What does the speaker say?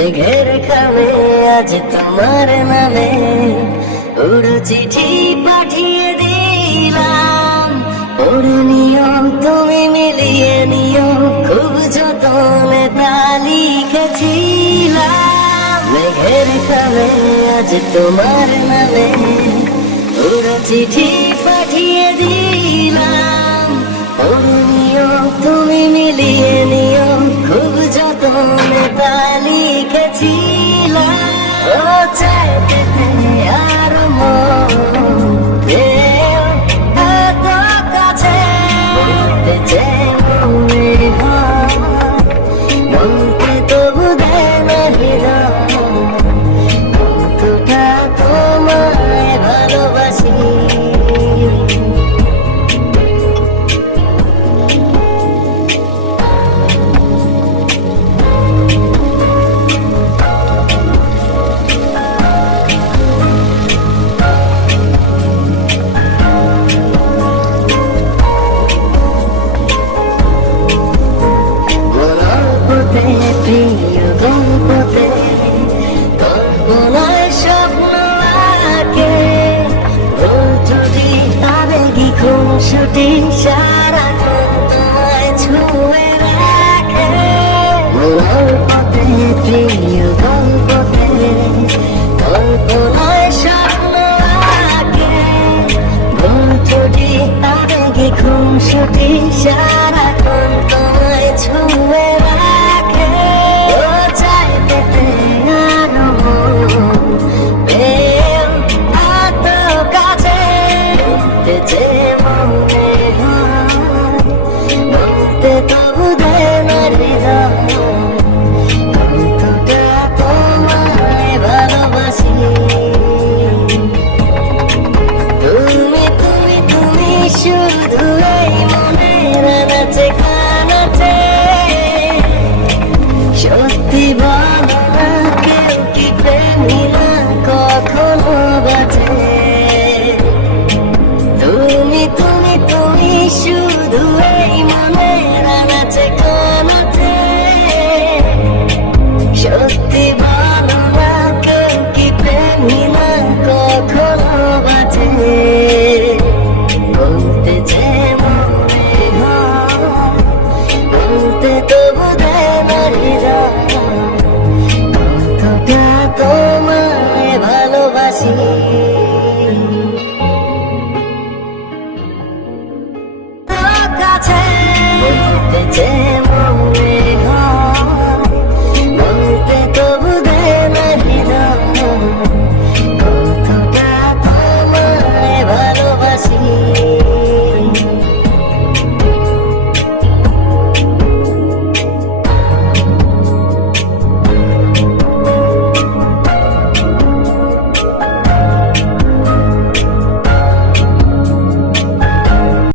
মেঘের খামে আজ তোমার নামে উড়ো চিঠি পাঠিয়ে দিলাম। পড়ে নিও তুমি মিলিয়ে নিও, খুব যতনে তা লিখেছিলাম। মেঘের খামে আজ তোমার নামে উড়ো চিঠি পাঠিয়ে দিলাম। পড়ে নিও তুমি মিলিয়ে নিও, খুব যতনে তা লিখেছিলাম। ও চাইতে আর মন এত কাছে মনে হয়, মনকে তবু দেয় না হৃদয়, কতটা তোমায় ভালোবাসি। প্রিয় গল্পতে কল্পনায় স্বপ্ন আঁকে, যদি আবেগী খুনসুটি সারাক্ষণ তোমায় ছুঁয়ে রাখে। গল্পতে প্রিয় গল্পতে কল্পনায় স্বপ্ন আঁকে, যদি আবেগী খুনসুটি সারাক্ষণ তোমায় ছুঁয়ে শুধু এই মনের নাচে কানাচে। সত্যি বলো না, কেউ কি প্রেমী না কখনো বাঁচে? তুমি তুমি তুমি শুধু এই মনের নাচে কানাচে। সত্যি বলো না, কেউ কি প্রেমী না কখনো বাঁচে? বলতে যে মনে হয়, বলতে তবু দেয় না হৃদয়, কতটা তোমায় ভালোবাসি। কাছে বলতে যে